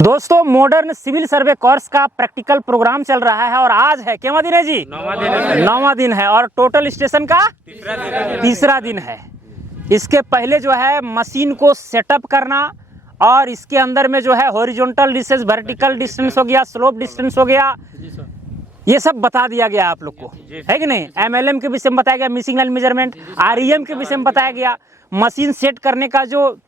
दोस्तों modern civil सर्वे course का practical programme चल रहा है और आज है क्या दिन है जी? नौवां दिन है और टोटल स्टेशन का तीसरा दिन है। इसके पहले जो है मशीन को सेटअप करना और इसके अंदर में जो है हॉरिजॉन्टल डिस्टेंस, वर्टिकल डिस्टेंस हो गया, स्लोप डिस्टेंस हो गया, ये सब बता दिया गया आप लोग को, है कि नहीं। MLM के विषय में बताया गया, मिसिंग लाइन मेजरमेंट, REM के विषय में बताया गया, मशीन सेट करने का जो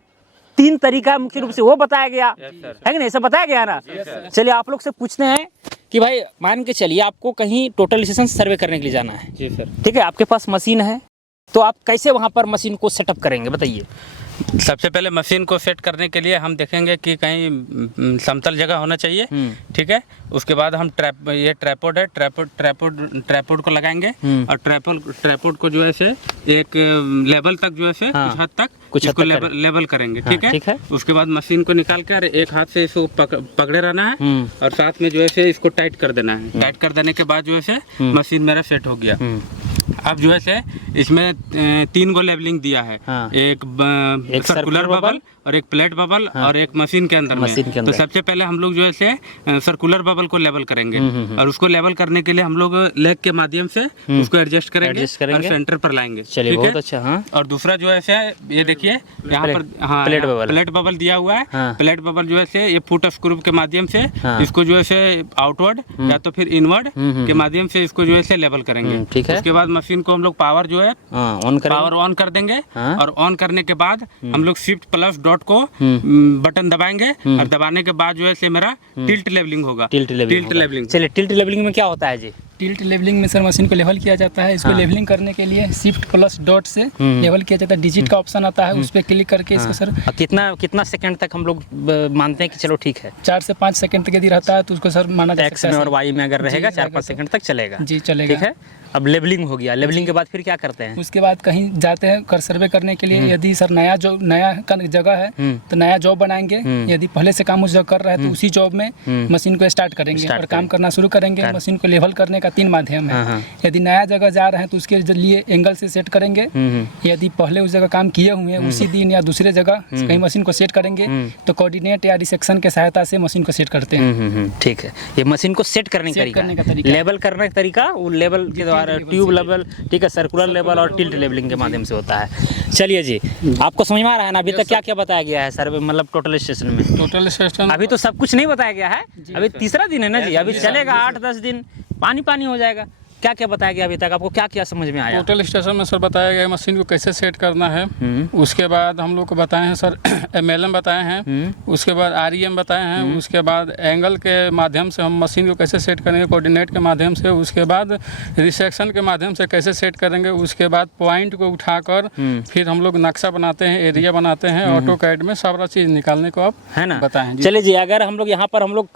3 तरीका मुख्य रूप से वो बताया गया, है कि नहीं, सब बताया गया ना। चलिए आप लोग से पूछते हैं कि भाई मान के चलिए आपको कहीं टोटल स्टेशन सर्वे करने के लिए जाना है, जी सर, ठीक है, आपके पास मशीन है, तो आप कैसे वहाँ पर मशीन को सेटअप करेंगे बताइए। सबसे पहले मशीन को सेट करने के लिए हम देखेंगे कि कहीं समतल जगह होना चाहिए, ठीक है। उसके बाद हम ये ट्रैपोड है, ट्रैपोड को लगाएंगे और ट्रैपोड को जो है से एक लेवल तक जो है से कुछ हद तक लेवल करेंगे, ठीक है। उसके बाद मशीन को निकाल कर एक हाथ से इसको पकड़े रहना है और साथ में जो है से इसको टाइट कर देना है। टाइट कर देने के बाद जो है से मशीन मेरा सेट हो गया। अब जो है से इसमें 3 गो लेवलिंग दिया है, एक सर्कुलर बबल और एक प्लेट बबल और एक मशीन के अंदर में। तो सबसे पहले हम लोग जो है से सर्कुलर बबल को लेवल करेंगे और उसको लेवल करने के लिए हम लोग लेग के माध्यम से उसको एडजस्ट करेंगे और सेंटर पर लाएंगे। चलिए बहुत अच्छा। हाँ। और दूसरा जो है से ये देखिए यहाँ पर, हाँ, प्लेट बबल दिया हुआ है। हाँ। प्लेट बबल जो है से ये फुट स्क्रू के माध्यम से इसको जो है से आउटवर्ड या तो फिर इनवर्ड के माध्यम से इसको जो है से लेवल करेंगे, ठीक है। उसके बाद मशीन को हम लोग पावर जो है पावर ऑन कर देंगे और ऑन करने के बाद हम लोग शिफ्ट प्लस डॉट को बटन दबाएंगे और दबाने के बाद जो है से मेरा टिल्ट लेवलिंग होगा। Tilt levelling. चलिए टिल्ट लेवलिंग में क्या होता है जी? टिल्ट लेवलिंग में सर मशीन को लेवल किया जाता है। इसको लेवलिंग करने के लिए शिफ्ट प्लस डॉट से लेवल किया जाता है। डिजिट का ऑप्शन आता है, उस पर क्लिक करके इसको सर कितना सेकंड तक हम लोग मानते हैं कि चलो ठीक है? 4 से 5 सेकंड तक यदि रहता है तो उसको सर माना जा सकता है। X में और Y में अगर रहेगा 4-5 सेकंड तक चलेगा, जी चलेगा, ठीक है। अब लेवलिंग हो गया, लेवलिंग के बाद फिर क्या करते हैं? उसके बाद कहीं जाते हैं कर सर्वे करने के लिए। यदि सर नया जगह है तो नया जॉब बनाएंगे। यदि पहले से काम उस जगह कर रहा है तो उसी जॉब में मशीन को स्टार्ट करेंगे और काम करना शुरू करेंगे। मशीन को लेवल करने का 3 माध्यम है। यदि नया जगह जा रहे हैं तो उसके लिए एंगल से सेट करेंगे। यदि पहले उस जगह काम किए हुए हैं उसी दिन या दूसरे जगह कहीं मशीन को सेट करेंगे तो कोऑर्डिनेट या डिसेक्शन के सहायता से मशीन को सेट करते हैं, ठीक है। ये मशीन को सेट करने का तरीका, लेवल करने का तरीका, वो लेवल के द्वारा ट्यूब लेवल, ठीक है, सर्कुलर लेवल और टिल्ट लेवलिंग के माध्यम से होता है। चलिए जी, आपको समझ में आ रहा है ना अभी तक क्या क्या बताया गया है सर्वे, मतलब टोटल स्टेशन में? टोटल स्टेशन अभी तो सब कुछ नहीं बताया गया है, अभी तीसरा दिन है ना जी, अभी चलेगा 8-10 दिन, पानी हो जाएगा। क्या क्या बताया गया अभी तक, आपको क्या क्या समझ में आया? टोटल स्टेशन में सर बताया गया मशीन को कैसे सेट करना है। उसके बाद हम लोग को बताए हैं सर MLM बताए हैं, उसके बाद REM बताए हैं, उसके बाद एंगल के माध्यम से हम मशीन को कैसे सेट करेंगे, कोऑर्डिनेट के माध्यम से, उसके बाद रिसेक्शन के माध्यम से कैसे सेट करेंगे, उसके बाद पॉइंट को उठाकर फिर हम लोग नक्शा बनाते हैं, एरिया बनाते हैं, ऑटोकैड में सारा चीज़ निकालने को आप है ना बताएं। चलिए जी, अगर हम लोग यहाँ पर हम लोग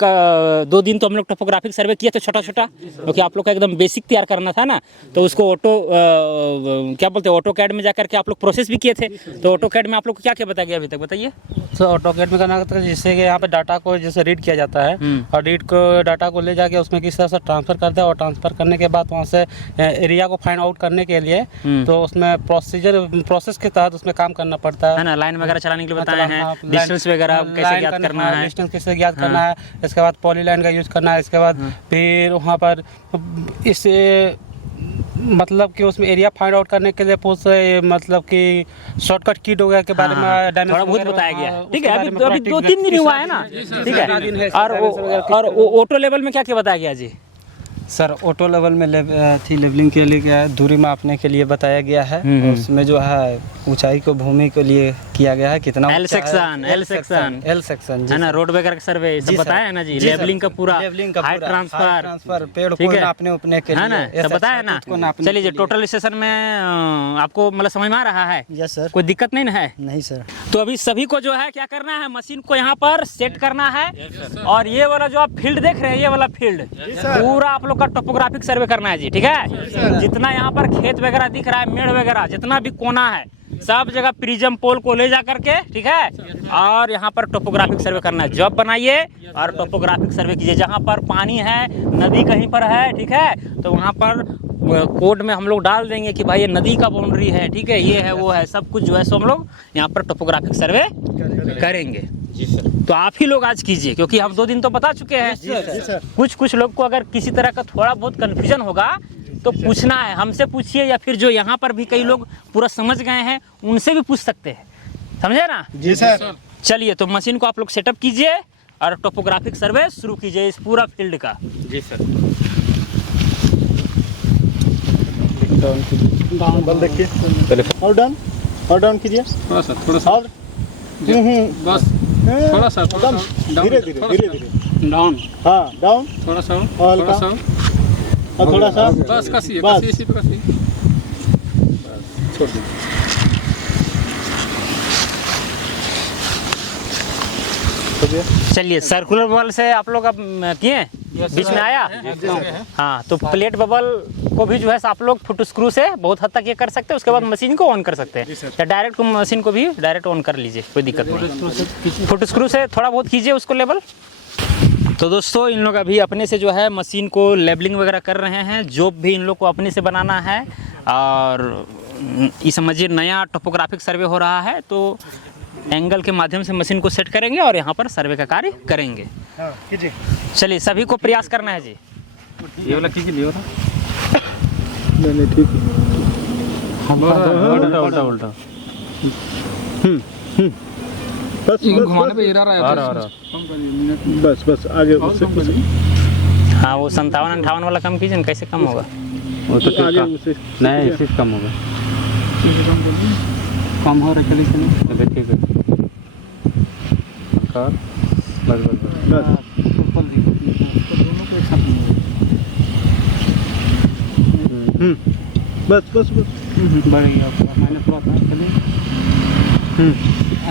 2 दिन तो हम लोग टोपोग्राफिक सर्वे किए थे छोटा, क्योंकि आप लोग का एकदम बेसिक तैयार करना था ना, तो उसको क्या बोलते हैं ऑटोकैड में जाकर के आप लोग प्रोसेस भी किए थे। तो ऑटोकैड में आप लोग को क्या क्या बताया गया अभी तक बताइए? सर ऑटोकैड में करना था जिससे कि यहाँ पे डाटा को जैसे रीड किया जाता है और रीड को डाटा को ले जाके उसमें किस तरह से ट्रांसफर करते हैं और ट्रांसफर करने के बाद वहाँ से एरिया को फाइंड आउट करने के लिए तो उसमें प्रोसेस के तहत उसमें काम करना पड़ता है ना। लाइन वगैरा चलाने के लिए बताए हैं, डिस्टेंस वगैरह कैसे ज्ञात करना है, डिस्टेंस कैसे ज्ञात करना है, इसके बाद पॉलीलाइन का यूज करना है, इसके बाद फिर वहाँ पर इस मतलब कि उसमें एरिया फाइंड आउट करने के लिए मतलब कि शॉर्टकट की वगैरह के बारे में थोड़ा बहुत बताया गया, ठीक है। अभी 2-3 दिन हुआ है ना, ठीक है। और ऑटो लेवल में क्या क्या बताया गया जी? सर ऑटो लेवल में लेवलिंग के लिए क्या है, दूरी मापने के लिए बताया गया है। उसमें जो है ऊंचाई को भूमि के लिए किया गया है, कितना एल सेक्शन है ना, रोड वगैरह का सर्वे सब बताया है ना जी। लेवलिंग का पूरा, हाइट ट्रांसफर, पेड़ को नापने उपने के लिए है ना, सब बताया ना। चलिए जी, टोटल स्टेशन में आपको मतलब समझ में आ रहा है? Yes sir. कोई दिक्कत नहीं है? नहीं सर। तो अभी सभी को जो है क्या करना है, मशीन को यहाँ पर सेट करना है और ये वाला जो आप फील्ड देख रहे हैं, ये वाला फील्ड पूरा आप लोग का टोपोग्राफिक सर्वे करना है जी, ठीक है। जितना यहाँ पर खेत वगैरह दिख रहा है, मेड़ वगैरह जितना भी कोना है, सब जगह प्रिज्म पोल को ले जा करके, ठीक है, और यहाँ पर टोपोग्राफिक सर्वे करना है। जॉब बनाइए और टोपोग्राफिक सर्वे कीजिए। जहाँ पर पानी है, नदी कहीं पर है, ठीक है, तो वहाँ पर कोड में हम लोग डाल देंगे कि भाई ये नदी का बाउंड्री है, ठीक है, ये है वो है, सब कुछ जो है सो हम लोग यहाँ पर टोपोग्राफिक सर्वे करेंगे। जी सर। तो आप ही लोग आज कीजिए, क्योंकि हम 2 दिन तो बता चुके हैं। कुछ लोग को अगर किसी तरह का थोड़ा बहुत कन्फ्यूजन होगा तो पूछना है, हमसे पूछिए, या फिर जो यहाँ पर भी कई लोग पूरा समझ गए हैं उनसे भी पूछ सकते हैं, समझे ना? जी सर। चलिए, तो मशीन को आप लोग सेटअप कीजिए और टोपोग्राफिक सर्वे शुरू कीजिए इस पूरा फील्ड का। जी सर। बल देखिए, और डाउन कीजिए थोड़ा सा और बस थोड़ा सा धीरे धीरे डाउन, हाँ डाउन थोड़ा सा और हल्का और थोड़ा सा बस कसिए बस। इसी पे कसिए, छोड़ दीजिए। चलिए, सर्कुलर बबल से आप लोग अब किए, बीच में आया। हाँ, तो प्लेट बबल को भी जो है आप लोग फुट स्क्रू से बहुत हद तक ये कर सकते हैं। उसके बाद मशीन को ऑन कर सकते हैं, या डायरेक्ट मशीन को भी डायरेक्ट ऑन कर लीजिए, कोई दिक्कत नहीं। फुट स्क्रू से थोड़ा बहुत कीजिए उसको लेवल। तो दोस्तों, इन लोग अभी अपने से जो है मशीन को लेबलिंग वगैरह कर रहे हैं। जॉब भी इन लोग को अपने से बनाना है, और ये समझिए नया टोपोग्राफिक सर्वे हो रहा है, तो एंगल के माध्यम से मशीन को सेट करेंगे और यहाँ पर सर्वे का कार्य करेंगे। हाँ कीजिए। चलिए, सभी को प्रयास करना है जी। ये वाला कीजिए, ये वाला। नहीं ठीक उल्टा उल्टा। बस घुमाने पे एरर आया बस बस आगे उससे हाँ, वो 57-58 वाला कम कीजिए ना, कैसे कम होगा? वो तो आगे उससे नहीं, इससे कम होगा। कम हो रहा है, चलिए ठीक है। बस बस बस बस बढ़ गया, मैंने थोड़ा सा चलिए।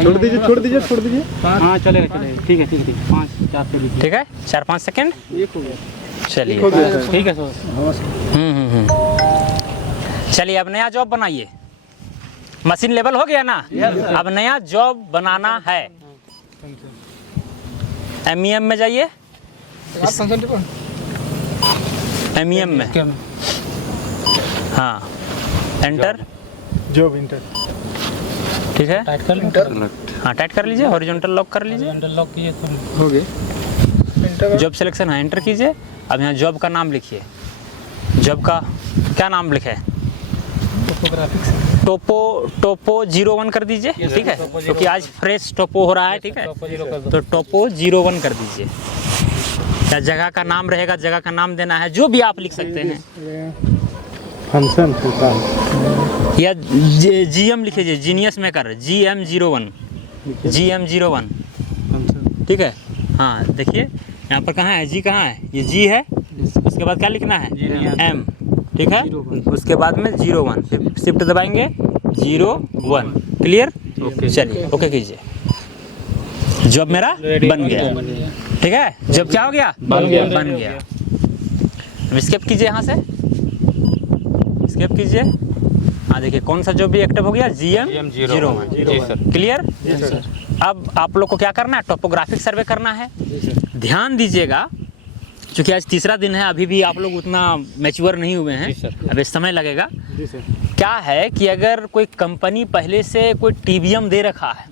छोड़ दीजिए हाँ चलेगा, ठीक है 5-4 से लीजिए। ठीक है, 4-5 सेकेंड। चलिए, ठीक है सर। चलिए, अब नया जॉब बनाइए। मशीन लेवल हो गया ना? अब नया जॉब बनाना है। MEM में जाइए, MEM में, हाँ, एंटर। जॉब इंटर ठीक है, टाइट कर लो। हाँ, टाइट कर लीजिए, हॉरिजॉन्टल लॉक कर लीजिए। लॉक किए तो हो गए। जॉब सिलेक्शन है, एंटर कीजिए। अब यहाँ जॉब का नाम लिखिए। जॉब का क्या नाम लिखे? टोपो 01 कर दीजिए, ठीक है, क्योंकि आज फ्रेश टोपो हो रहा है, ठीक है, तो टोपो 01 कर दीजिए। या जगह का नाम रहेगा, जगह का नाम देना है, जो भी आप लिख सकते हैं। फंक्शन या GM लिखिए, जीनियस मेकर, GM01, ठीक है। हाँ, देखिए यहाँ पर कहाँ है, G कहाँ है, ये G है, उसके बाद क्या लिखना है, M, ठीक है, उसके बाद में 01, फिर शिफ्ट दबाएंगे 01, क्लियर। चलिए, ओके कीजिए। जॉब मेरा बन गया, ठीक है। जॉब क्या हो गया? बन गया। अब स्केप कीजिए, यहाँ से स्केप कीजिए। हाँ, देखिए कौन सा जॉब भी एक्टिव हो गया, GM01, क्लियर। अब आप लोग को क्या करना है, टोपोग्राफिक सर्वे करना है। ध्यान दीजिएगा, क्योंकि आज तीसरा दिन है, अभी भी आप लोग उतना मैच्योर नहीं हुए हैं, अभी समय लगेगा। क्या है कि अगर कोई कंपनी पहले से कोई TBM दे रखा है,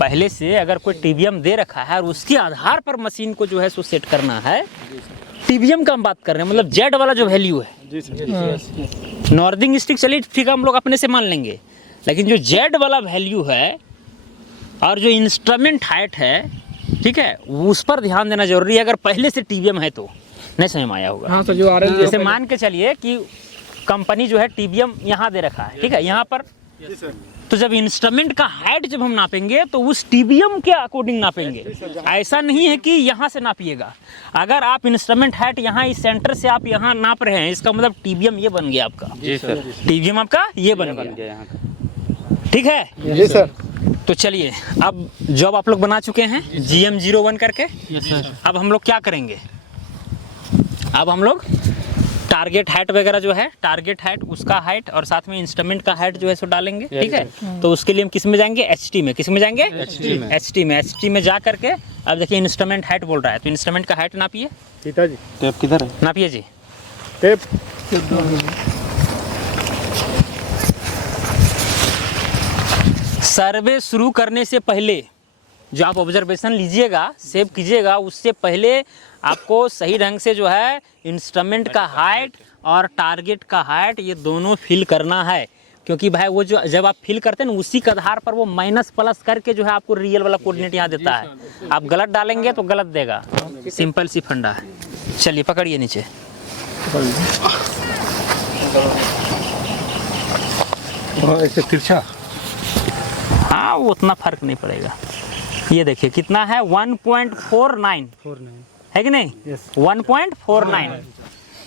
पहले से अगर कोई TBM दे रखा है और उसके आधार पर मशीन को जो है सो सेट करना है। TBM का हम बात कर रहे हैं, मतलब जेड वाला जो वैल्यू है, नॉर्दिंग स्टिक चलिए ठीक है, हम लोग अपने से मान लेंगे, लेकिन जो जेड वाला वैल्यू है और जो इंस्ट्रूमेंट हाइट है, ठीक है, उस पर ध्यान देना जरूरी है। अगर पहले से TBM है तो नहीं समझ में आया होगा। हाँ, तो जो आ रहे हैं जैसे मान के चलिए कि कंपनी जो है TBM यहाँ दे रखा है, ठीक है, यहाँ पर, तो जब इंस्ट्रूमेंट का हाइट जब हम नापेंगे तो उस TBM के अकॉर्डिंग नापेंगे। ऐसा नहीं है कि यहाँ से नापिएगा। अगर आप इंस्ट्रूमेंट हाइट यहाँ इस सेंटर से आप यहाँ नाप रहे हैं, इसका मतलब TBM ये बन गया आपका। जी सर। TBM आपका ये बन गया, यहाँ का। ठीक है जी सर। तो चलिए, अब जॉब आप लोग बना चुके हैं GM01 करके। अब हम लोग क्या करेंगे, अब हम लोग टारगेट हाइट वगैरह जो है, टारगेट हाइट, उसका हाइट और साथ में इंस्ट्रूमेंट का हाइट जो है सो डालेंगे, ठीक है। तो उसके लिए हम किस में जाएंगे, HT में। किस में जाएंगे, HT में जा करके अब देखिए इंस्ट्रूमेंट हाइट बोल रहा है, तो इंस्ट्रूमेंट का हाइट नापिए। पिताजी टेप किधर है? नापिए जी। टेप सर्वे शुरू करने से पहले जो आप ऑब्जर्वेशन लीजिएगा, सेव कीजिएगा, उससे पहले आपको सही ढंग से जो है इंस्ट्रूमेंट का हाइट और टारगेट का हाइट ये दोनों फिल करना है। क्योंकि भाई वो जो जब आप फिल करते हैं ना, उसी के आधार पर वो माइनस प्लस करके जो है आपको रियल वाला कोऑर्डिनेट यहाँ देता है। आप गलत डालेंगे तो गलत देगा। सिंपल सी फंडा है। चलिए पकड़िए नीचे। ऐसे तिरछा, हाँ वो उतना फर्क नहीं पड़ेगा। ये देखिए कितना है 1.49 है कि नहीं? 1.49।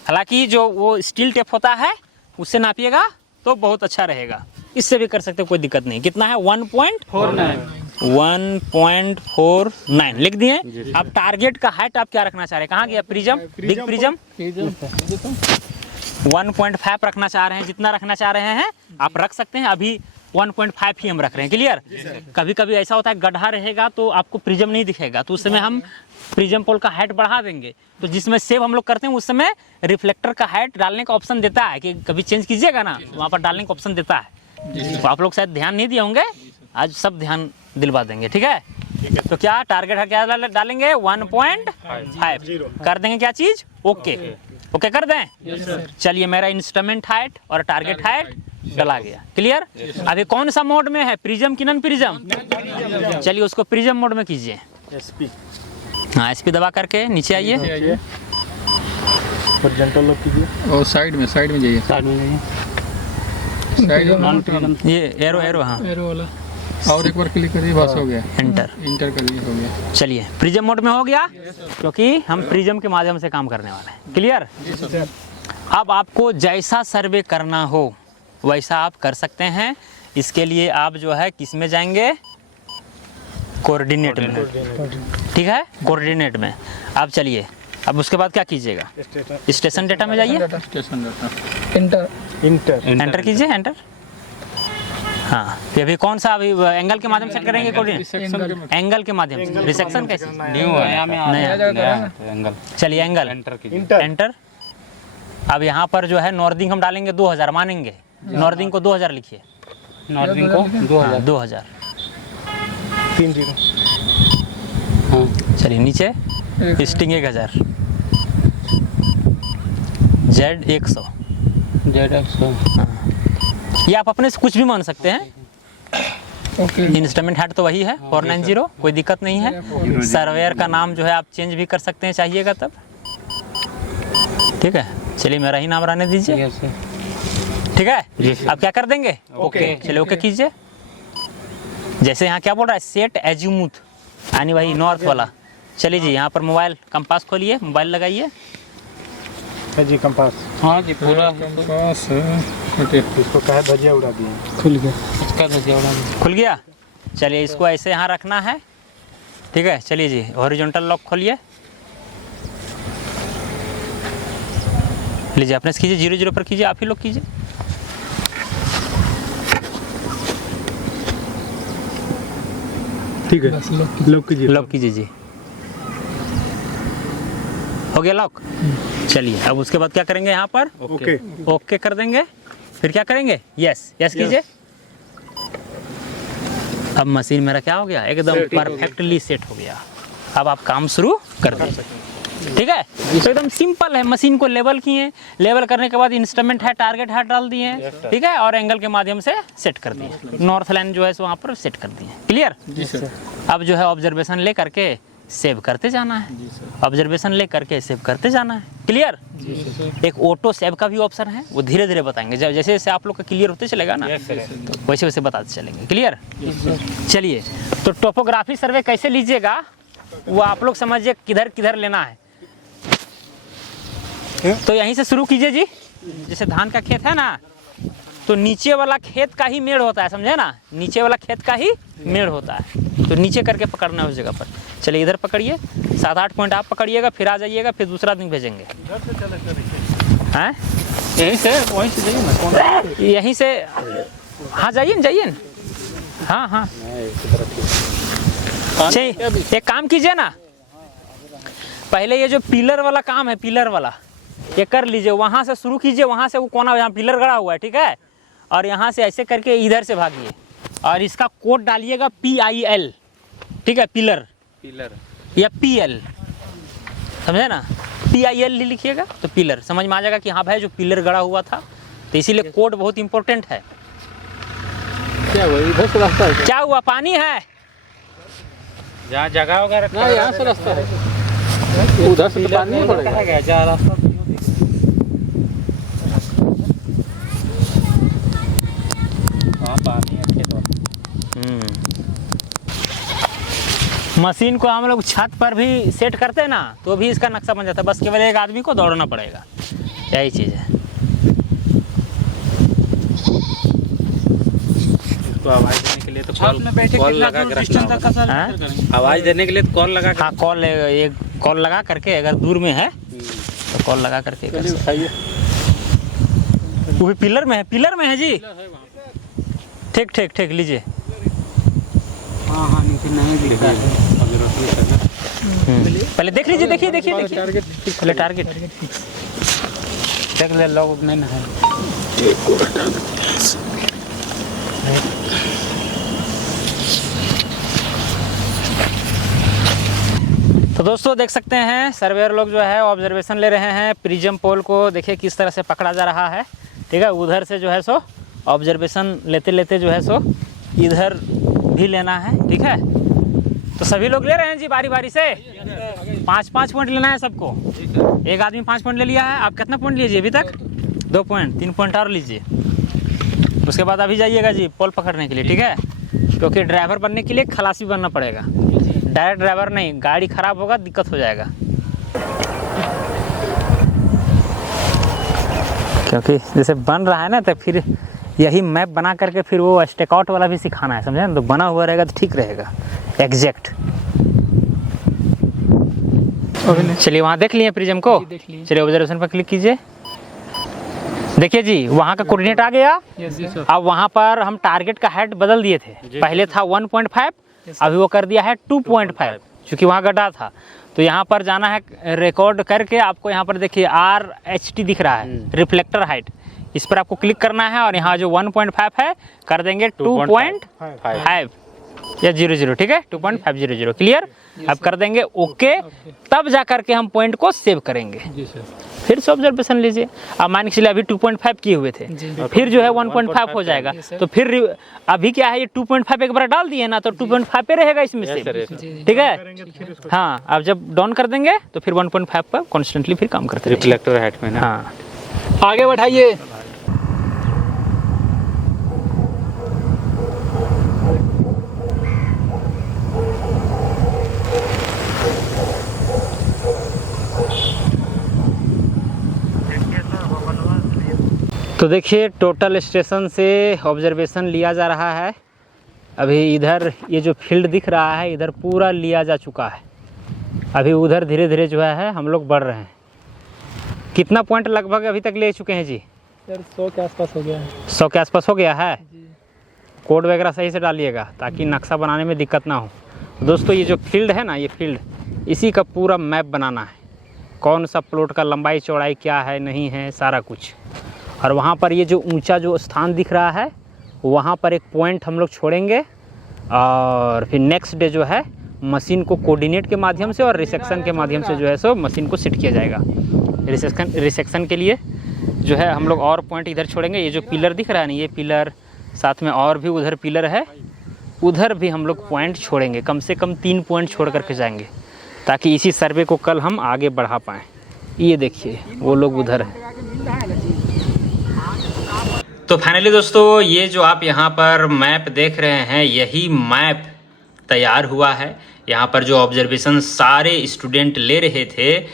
हालांकि जो वो स्टील टेप होता है उससे नापिएगा तो बहुत अच्छा रहेगा। इससे भी कर सकते हो, कोई दिक्कत नहीं। कितना है? 1.49 लिख दिए। अब टारगेट का हाइट आप क्या रखना चाह रहे हैं? कहाँ गया प्रिज्म? बिग प्रिज्म 1.5 रखना चाह रहे हैं। जितना रखना चाह रहे हैं आप रख सकते हैं। अभी 1.5 ही हम रख रहे हैं। क्लियर? कभी कभी ऐसा होता है गड्ढा रहेगा तो आपको प्रिज्म नहीं दिखेगा, तो उस समय हम प्रिज्म पोल का हाइट बढ़ा देंगे। तो जिसमें सेव हम लोग करते हैं उस समय रिफ्लेक्टर का हाइट डालने का ऑप्शन देता है कि कभी चेंज कीजिएगा ना, तो वहाँ पर डालने का ऑप्शन देता है। तो आप लोग शायद ध्यान नहीं दिए होंगे, आज सब ध्यान दिलवा देंगे। ठीक है? तो क्या टारगेट क्या डालेंगे? 1.5 कर देंगे। क्या चीज़? ओके ओके कर दें। चलिए मेरा इंस्ट्रूमेंट हाइट और टारगेट हाइट डला गया। क्लियर? अभी कौन सा मोड में है? प्रिज्म की नॉन प्रिज्म? चलिए उसको प्रिज्म मोड में कीजिए। हाँ एसपी दबा करके नीचे आइए। हॉरिजॉन्टल लॉक कीजिए और साइड में जाइए। साइड में ये एरो हाँ एरो वाला और एक बार क्लिक करिए, बस हो गया। एंटर करिए, हो गया। चलिए प्रिज्म मोड में हो गया, क्योंकि हम प्रिज्म के माध्यम से काम करने वाले हैं। क्लियर? अब आपको जैसा सर्वे करना हो वैसा आप कर सकते हैं। इसके लिए आप जो है किस में जाएंगे? कोऑर्डिनेट में। ठीक है? कोऑर्डिनेट में। अब चलिए, अब उसके बाद क्या कीजिएगा? स्टेशन डेटा में जाइए। स्टेशन डाटा एंटर कीजिए। एंटर। हाँ तो अभी कौन सा? अभी एंगल के माध्यम से करेंगे कोऑर्डिनेट? एंगल के माध्यम से। रिसेक्शन कैसे? नया। चलिए एंगल एंटर। अब यहाँ पर जो है नॉर्दिंग हम डालेंगे 2000 मानेंगे। नॉर्दिंग को 2000 लिखिए। नॉर्दिंग को 2000 30। हाँ चलिए नीचे स्टिंग 1000 जेड 100। ये आप अपने से कुछ भी मान सकते हैं। इंस्ट्रूमेंट हाइट तो वही है 490, कोई दिक्कत नहीं है। सर्वेयर का नाम जो है आप चेंज भी कर सकते हैं चाहिएगा तब। ठीक है? चलिए मेरा ही नाम रहने दीजिए। ठीक है? आप क्या कर देंगे? ओके। चलिए ओके कीजिए। जैसे यहाँ क्या बोल रहा है? सेट एज्यूमुथ, यानी वही नॉर्थ वाला। चलिए जी यहाँ पर मोबाइल कंपास खोलिए, मोबाइल लगाइए। जी कंपास। हाँ जी पूरा पास है। ओके, इसको कहा धजिया उड़ा दिए। खुल गया। इसका धजिया उड़ा दिया। खुल गया। चलिए इसको ऐसे यहाँ रखना है। ठीक है? चलिए जी हॉरिजॉन्टल लॉक खोलिए। लीजिए अपने से कीजिए, 00 पर कीजिए, आप ही लोग कीजिए। ठीक है, लॉक कीजिए। लॉक कीजिए जी। हो गया लॉक। चलिए अब उसके बाद क्या करेंगे? यहाँ पर ओके ओके कर देंगे। फिर क्या करेंगे? यस यस कीजिए। अब मशीन मेरा क्या हो गया? एकदम परफेक्टली सेट हो गया। अब आप काम शुरू कर दीजिए। ठीक है? तो एकदम सिंपल है। मशीन को लेवल किए, लेवल करने के बाद इंस्ट्रूमेंट है, टारगेट है डाल दिए। ठीक है? और एंगल के माध्यम से सेट कर दिए। नॉर्थ लाइन जो है सो वहाँ पर सेट कर दिए। क्लियर? जी सर। अब जो है ऑब्जर्वेशन ले करके सेव करते जाना है। ऑब्जर्वेशन ले करके सेव करते जाना है। क्लियर? एक ऑटो सेव का भी ऑप्शन है, वो धीरे धीरे बताएंगे। जब जैसे जैसे आप लोग का क्लियर होते चलेगा ना, तो वैसे वैसे बताते चलेंगे। क्लियर? चलिए तो टोपोग्राफी सर्वे कैसे लीजिएगा वो आप लोग समझिए, किधर किधर लेना है। तो यहीं से शुरू कीजिए जी। जैसे धान का खेत है ना, तो नीचे वाला खेत का ही मेड़ होता है, समझे ना? नीचे वाला खेत का ही मेड़ होता है, तो नीचे करके पकड़ना है उस जगह पर। चलिए इधर पकड़िए, 7-8 पॉइंट आप पकड़िएगा, फिर आ जाइएगा, फिर दूसरा दिन भेजेंगे। हैं? यहीं से वहीं से जाइए ना। यहीं से हाँ जाइए ना, जाइए ना। हाँ हाँ चलिए एक काम कीजिए ना, पहले ये जो पिलर वाला काम है, पिलर वाला ये कर लीजिए। वहाँ से शुरू कीजिए, वहाँ से वो कोना यहाँ पिलर गड़ा हुआ है। ठीक है? और यहाँ से ऐसे करके इधर से भागिए और इसका कोड डालिएगा PIL। ठीक है, पिलर पिलर या PL, समझे ना, PIL लिखिएगा तो पिलर समझ में आ जाएगा कि हाँ भाई जो पिलर गड़ा हुआ था। तो इसीलिए कोड बहुत इंपॉर्टेंट है। क्या हुआ, इधर से रास्ता है क्या हुआ, पानी है? जहाँ जगह वगैरह ना, यहाँ से रास्ता है, उधर से तो पानी नहीं पड़ेगा। गया जा रास्ता वहाँ पानी है खेत में। मशीन को हम लोग छत पर भी सेट करते हैं ना, तो भी इसका नक्शा बन जाता है, बस केवल एक आदमी को दौड़ना पड़ेगा, यही चीज़ है। इसको आवाज़ देने के लिए तो छत में बैठे कॉल कितना लगा दूर के डिस्टेंस रखना तक का सर हाँ? मेजर करेंगे? आवाज़ देने के लिए तो कॉल लगा के हाँ, कॉल एक कॉल लगा करके, अगर दूर में है तो कॉल लगा करके कर चलिए सकते उठाइए। हैं। वो भी पिलर में है, पिलर में है जी। ठीक ठीक ठीक, लीजिए। हाँ हाँ, नीचे नहीं दिखता है। पहले देख लीजिए, देखिए देखिए देखिए, टारगेट पहले टारगेट देख ले, लोग नहीं है। तो दोस्तों देख सकते हैं सर्वेयर लोग जो है ऑब्जर्वेशन ले रहे हैं प्रिज्म पोल को। देखिए किस तरह से पकड़ा जा रहा है, ठीक है। उधर से जो है सो ऑब्जर्वेशन लेते लेते जो है सो इधर भी लेना है, ठीक है। तो सभी लोग ले रहे हैं जी बारी बारी से। 5-5 पॉइंट लेना है सबको। एक आदमी 5 पॉइंट ले लिया है। आप कितना पॉइंट लीजिए अभी तक? 2 पॉइंट, 3 पॉइंट और लीजिए। उसके बाद अभी जाइएगा जी पोल पकड़ने के लिए, ठीक है। क्योंकि ड्राइवर बनने के लिए खलासी बनना पड़ेगा, डायरेक्ट ड्राइवर नहीं। गाड़ी खराब होगा, दिक्कत हो जाएगा। क्योंकि जैसे बन रहा है ना, तो फिर यही मैप बना करके फिर वो स्टेकआउट वाला भी सिखाना है, समझे ना। तो बना हुआ रहेगा तो ठीक रहेगा, एग्जैक्ट। चलिए वहाँ देख लिए प्रिज्म को, चलिए ऑब्जर्वेशन पर क्लिक कीजिए। देखिए जी वहाँ का कोऑर्डिनेट आ गया। अब वहाँ पर हम टारगेट का हाइट बदल दिए थे। पहले था 1.5, अभी वो कर दिया है 2.5, क्योंकि वहाँ गड्ढा था। तो यहाँ पर जाना है, रिकॉर्ड करके आपको यहाँ पर देखिए RHT दिख रहा है, रिफ्लेक्टर हाइट। इस पर आपको क्लिक करना है और यहाँ जो 1.5 है कर देंगे 2.5 या 00, ठीक है। 2.500 क्लियर। अब कर देंगे ओके। तब जा करके हम पॉइंट को सेव करेंगे। फिर से ऑब्जर्वेशन लीजिए। अब मान के चलिए अभी 2.5 किए हुए थे, फिर जो है 1.5 हो जाएगा। तो फिर अभी क्या है, ये 2.5 एक बार डाल दिए ना, तो 2.5 पे रहेगा इसमें से, ठीक है। हाँ, अब जब डाउन कर देंगे तो फिर 1.5 पर कॉन्स्टेंटली फिर काम करते रहेंगे। रिफ्लेक्टर हाइट में ना। हाँ, आगे बढ़ाइए। तो देखिए टोटल स्टेशन से ऑब्जर्वेशन लिया जा रहा है। अभी इधर ये जो फील्ड दिख रहा है, इधर पूरा लिया जा चुका है। अभी उधर धीरे धीरे जो है हम लोग बढ़ रहे हैं। कितना पॉइंट लगभग अभी तक ले चुके हैं जी? सर 100 के आसपास हो गया है। 100 के आसपास हो गया है। कोड वगैरह सही से डालिएगा ताकि नक्शा बनाने में दिक्कत ना हो। दोस्तों ये जो फील्ड है ना, ये फील्ड, इसी का पूरा मैप बनाना है। कौन सा प्लॉट का लंबाई चौड़ाई क्या है, नहीं है, सारा कुछ। और वहाँ पर ये जो ऊंचा जो स्थान दिख रहा है, वहाँ पर एक पॉइंट हम लोग छोड़ेंगे। और फिर नेक्स्ट डे जो है मशीन को कोऑर्डिनेट के माध्यम से और रिसेक्शन के माध्यम से जो है सो मशीन को सेट किया जाएगा। रिसेक्शन के लिए जो है हम लोग और पॉइंट इधर छोड़ेंगे। ये जो पिलर दिख रहा है ना, ये पिलर, साथ में और भी उधर पिलर है, उधर भी हम लोग पॉइंट छोड़ेंगे। कम से कम 3 पॉइंट छोड़ करके जाएंगे, ताकि इसी सर्वे को कल हम आगे बढ़ा पाएँ। ये देखिए वो लोग उधर हैं। तो फाइनली दोस्तों ये जो आप यहाँ पर मैप देख रहे हैं, यही मैप तैयार हुआ है। यहाँ पर जो ऑब्जर्वेशन सारे स्टूडेंट ले रहे थे,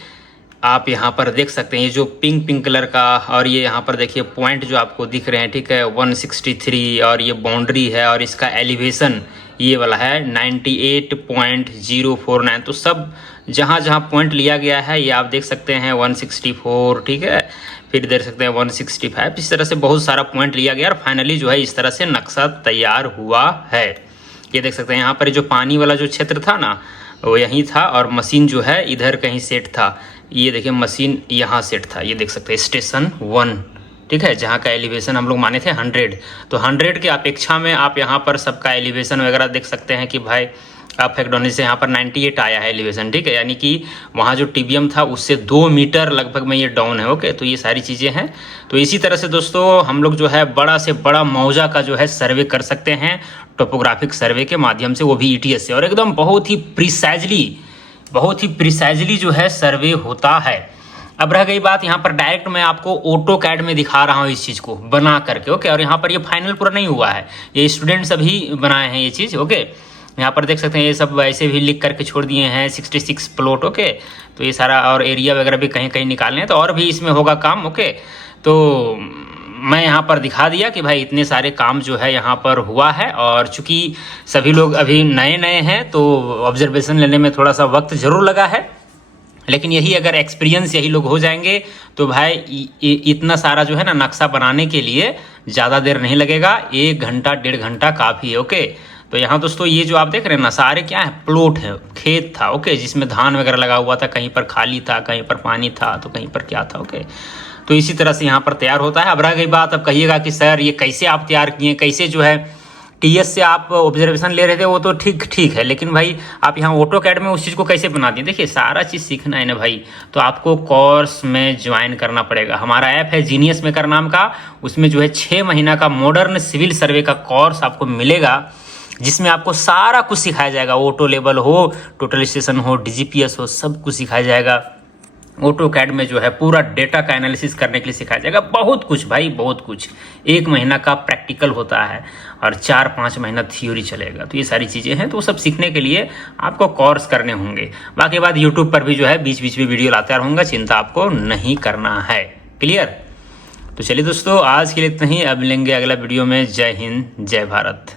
आप यहाँ पर देख सकते हैं। ये जो पिंक कलर का, और ये यहाँ पर देखिए पॉइंट जो आपको दिख रहे हैं, ठीक है, 163, और ये बाउंड्री है, और इसका एलिवेशन ये वाला है 98.049। तो सब जहाँ जहाँ पॉइंट लिया गया है ये आप देख सकते हैं। 164, ठीक है, फिर देख सकते हैं 165। इस तरह से बहुत सारा पॉइंट लिया गया और फाइनली जो है इस तरह से नक्शा तैयार हुआ है। ये देख सकते हैं यहाँ पर जो पानी वाला जो क्षेत्र था ना, वो यहीं था, और मशीन जो है इधर कहीं सेट था। ये देखिए मशीन यहाँ सेट था। ये देख सकते हैं स्टेशन 1, ठीक है, जहाँ का एलिवेशन हम लोग माने थे 100। तो 100 के अपेक्षा में आप यहाँ पर सबका एलिवेशन वगैरह देख सकते हैं कि भाई अब फेक्ट होने से यहाँ पर 98 आया है एलिवेशन, ठीक है, यानी कि वहाँ जो टीबीएम था उससे 2 मीटर लगभग में ये डाउन है। ओके, तो ये सारी चीज़ें हैं। तो इसी तरह से दोस्तों हम लोग जो है बड़ा से बड़ा मौजा का जो है सर्वे कर सकते हैं टोपोग्राफिक सर्वे के माध्यम से, वो भी ETS से, और एकदम बहुत ही प्रिसाइजली जो है सर्वे होता है। अब रह गई बात यहाँ पर डायरेक्ट मैं आपको AutoCAD में दिखा रहा हूँ इस चीज़ को बना करके। ओके, और यहाँ पर ये फाइनल पूरा नहीं हुआ है, ये स्टूडेंट्स अभी बनाए हैं ये चीज़। ओके, यहाँ पर देख सकते हैं ये सब ऐसे भी लिख करके छोड़ दिए हैं 66 प्लॉट। ओके, तो ये सारा और एरिया वगैरह भी कहीं कहीं निकालने हैं, तो और भी इसमें होगा काम। ओके, तो मैं यहाँ पर दिखा दिया कि भाई इतने सारे काम जो है यहाँ पर हुआ है, और चूंकि सभी लोग अभी नए हैं तो ऑब्जर्वेशन लेने में थोड़ा सा वक्त ज़रूर लगा है, लेकिन यही अगर एक्सपीरियंस यही लोग हो जाएंगे तो भाई इतना सारा जो है ना नक्शा बनाने के लिए ज़्यादा देर नहीं लगेगा, 1 घंटा 1.5 घंटा काफ़ी है। ओके, तो यहाँ दोस्तों ये जो आप देख रहे हैं ना सारे क्या है, प्लॉट है, खेत था। ओके, जिसमें धान वगैरह लगा हुआ था, कहीं पर खाली था, कहीं पर पानी था, तो कहीं पर क्या था। ओके, तो इसी तरह से यहाँ पर तैयार होता है। अब रह गई बात, अब कहिएगा कि सर ये कैसे आप तैयार किए, कैसे जो है TS से आप ऑब्जर्वेशन ले रहे थे, वो तो ठीक है, लेकिन भाई आप यहाँ AutoCAD में उस चीज़ को कैसे बना दिए। देखिए सारा चीज़ सीखना है ना भाई, तो आपको कोर्स में ज्वाइन करना पड़ेगा। हमारा ऐप है जीनियस मेकर नाम का, उसमें जो है 6 महीना का मॉडर्न सिविल सर्वे का कोर्स आपको मिलेगा, जिसमें आपको सारा कुछ सिखाया जाएगा। ऑटो लेवल हो, टोटल स्टेशन हो, DGPS हो, सब कुछ सिखाया जाएगा। AutoCAD में जो है पूरा डेटा का एनालिसिस करने के लिए सिखाया जाएगा। बहुत कुछ भाई, बहुत कुछ। 1 महीना का प्रैक्टिकल होता है और 4-5 महीना थ्योरी चलेगा। तो ये सारी चीज़ें हैं, तो वो सब सीखने के लिए आपको कोर्स करने होंगे। बाकी बात यूट्यूब पर भी जो है बीच बीच में वीडियो लाता रहूँगा, चिंता आपको नहीं करना है। क्लियर? तो चलिए दोस्तों आज के लिए इतना ही, अब मिलेंगे अगला वीडियो में। जय हिंद, जय भारत।